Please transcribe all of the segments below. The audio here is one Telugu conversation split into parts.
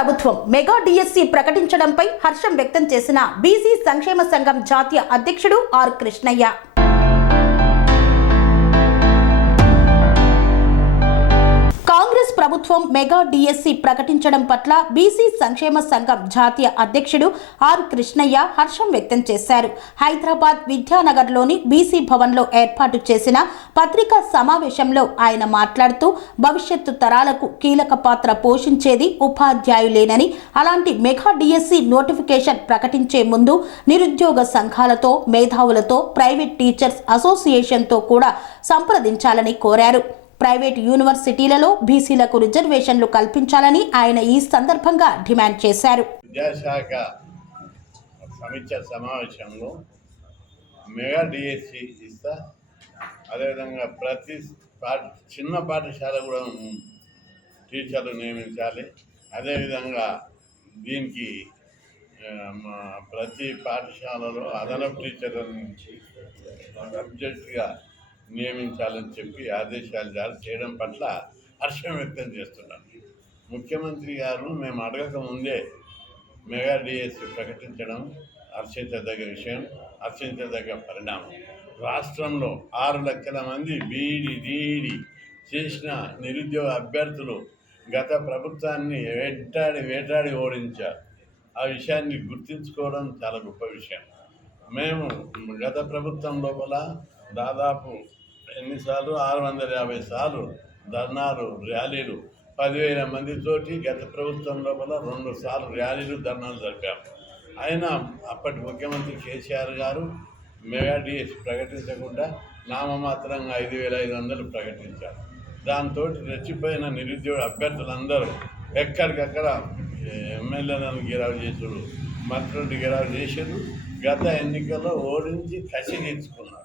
ప్రభుత్వం మెగా డిఎస్సి ప్రకటించడంపై హర్షం వ్యక్తం చేసిన బీసీ సంక్షేమ సంఘం జాతీయ అధ్యక్షుడు ఆర్ కృష్ణయ్య. ప్రభుత్వం మెగా డిఎస్సి ప్రకటించడం పట్ల బీసీ సంక్షేమ సంఘం జాతీయ అధ్యక్షుడు ఆర్ కృష్ణయ్య హర్షం వ్యక్తం చేశారు. హైదరాబాద్ విద్యానగర్లోని బీసీ భవన్లో ఏర్పాటు చేసిన పత్రికా సమావేశంలో ఆయన మాట్లాడుతూ భవిష్యత్తు తరాలకు కీలక పాత్ర పోషించేది ఉపాధ్యాయులేనని అలాంటి మెగా డిఎస్సి నోటిఫికేషన్ ప్రకటించే ముందు నిరుద్యోగ సంఘాలతో మేధావులతో ప్రైవేట్ టీచర్స్ అసోసియేషన్తో కూడా సంప్రదించాలని కోరారు. ప్రైవేట్ యూనివర్సిటీలలో బీసీలకు రిజర్వేషన్లు కల్పించాలని ఆయన ఈ సందర్భంగా డిమాండ్ చేశారు. విద్యాశాఖ సమీక్ష సమావేశంలో మెగా డిఎస్సి ఇస్తా అదేవిధంగా ప్రతి చిన్న పాఠశాల కూడా టీచర్లు నియమించాలి. అదేవిధంగా దీనికి మా ప్రతి పాఠశాలలో అదనపు టీచర్లను సబ్జెక్టుగా నియమించాలని చెప్పి ఆదేశాలు జారీ చేయడం పట్ల హర్షం వ్యక్తం చేస్తున్నాను. ముఖ్యమంత్రి గారు మేము అడగక ముందే మెగా డిఎస్సి ప్రకటించడం హర్షించదగ్గ విషయం హర్షించదగ్గ పరిణామం. రాష్ట్రంలో ఆరు లక్షల మంది బీఈడి డిఈడి చేసిన నిరుద్యోగ అభ్యర్థులు గత ప్రభుత్వాన్ని వేటాడి వేటాడి ఓడించారు. ఆ విషయాన్ని గుర్తించుకోవడం చాలా గొప్ప విషయం. మేము గత ప్రభుత్వం లోపల దాదాపు ఎన్నిసార్లు? ఆరు వందల యాభై సార్లు ధర్నాలు ర్యాలీలు. పదివేల మందితోటి గత ప్రభుత్వం లోపల రెండు సార్లు ర్యాలీలు ధర్నాలు జరిపాము అయినా అప్పటి ముఖ్యమంత్రి కేసీఆర్ గారు మెగా డిఎస్ ప్రకటించకుండా నామమాత్రంగా ఐదు వేల ఐదు వందలు ప్రకటించారు. దాంతో రెచ్చిపోయిన నిరుద్యోగ అభ్యర్థులందరూ ఎక్కడికక్కడ ఎమ్మెల్యేలను గిరావు చేసుడు మంత్రులు గిరావు చేసారు గత ఎన్నికల్లో ఓడించి కసి తీర్చుకున్నారు.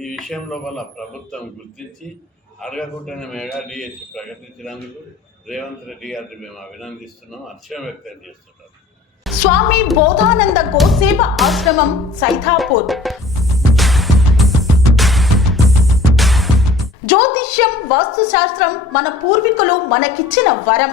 ఈ విషయంలో వల్ల ప్రభుత్వం గుర్తించి అడగకుండానే మెగా డిహెచ్ ప్రకటించినందుకు రేవంత్ రెడ్డి గారిని మేము అభినందిస్తున్నాం హర్షం వ్యక్తం చేస్తున్నాం. స్వామి బోధానంద గోసేవ ఆశ్రమం సైథాపూర్ జ్యోతిష్యం వాస్తుశాస్త్రం మన పూర్వీకులు మనకిచ్చిన వరం.